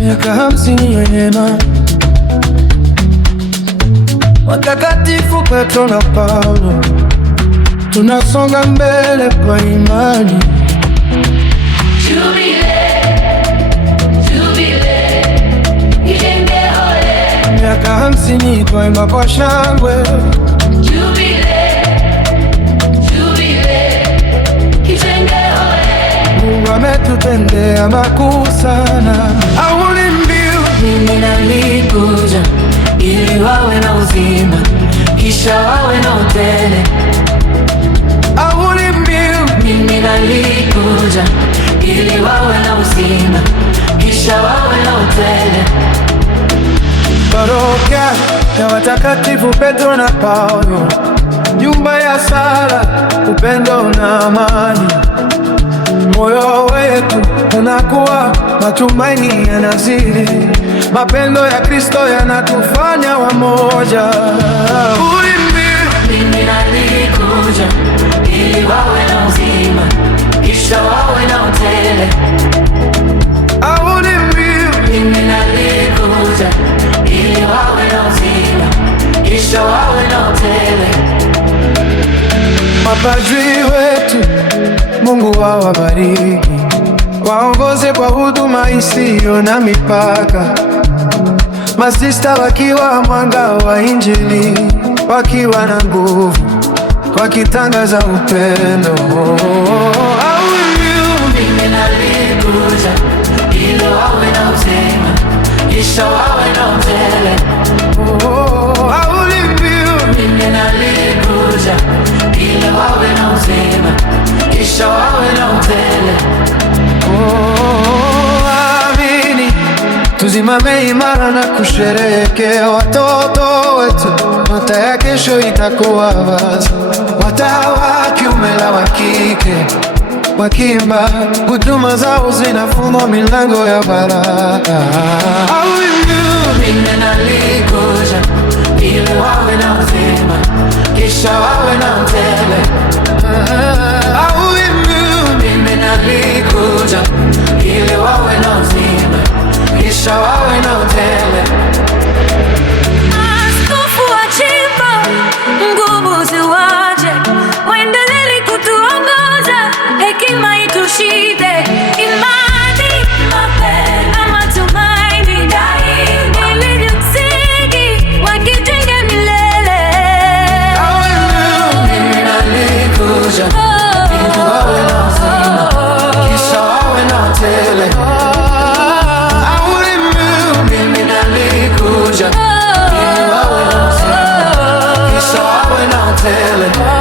Miaka 50 ya neema, watakatifu Petro na Paulo, tunasonga mbele kwa imani. Miaka 50 twaimba kwa shangwe. Mungu ametutendea makuu sana. Kauli mbiu, mimi nalikuja ili wawe na uzima, kisha wawe na utele. kauli mbiu, Mimi nalikuja ili wawe na uzima, kisha wawe na utele. parokia ya watakatifu Petro na Paulo, nyumba ya sala, upendo na amani. Moyo wetu unakuwa, matumaini yanazidi, mapendo ya Kristo yanatufanya wamoja. Kauli mbiu, Mimi nalikuja ili wawe na uzima, kisha wawe na utele. kauli mbiu, Mimi nalikuja ili wawe na uzima, kisha wawe na utele. mapadri wetu Mungu awabariki, waongoze kwa huduma isiyo na mipaka. Masista wakiwa mwanga wa Injili, wakiwa na nguvu, wakitangaza upendo. Kauli mbiu, Mimi nalikuja ili wawe na uzima, kisha wawe na utele. kauli mbiu, Mimi nalikuja ili wawe na uzima, kisha wawe na utele. amini. Tuzimame imara na kusherehekea watoto wetu, nyota ya kesho itakuwa wazi. Watawa wa kiume na wa kike wakiimba, huduma zao zinafungua milango ya baraka. Kauli mbiu, Mimi nalikuja ili wawe na uzima, kisha wawe na utele. kauli mbiu, Mimi nalikuja ili wawe na uzima, kisha wawe na utele. Askofu wa Chimba, nguvu ziwaje, waendelee kutuongoza, hekima itushinde, imani, mapendo na matumaini daima, ili ni msingi wa kujenga milele. Mimi nalikuja ili wawe na uzima, kisha wawe na utele. kauli mbiu, Mimi nalikuja ili wawe na uzima, kisha wawe na utele.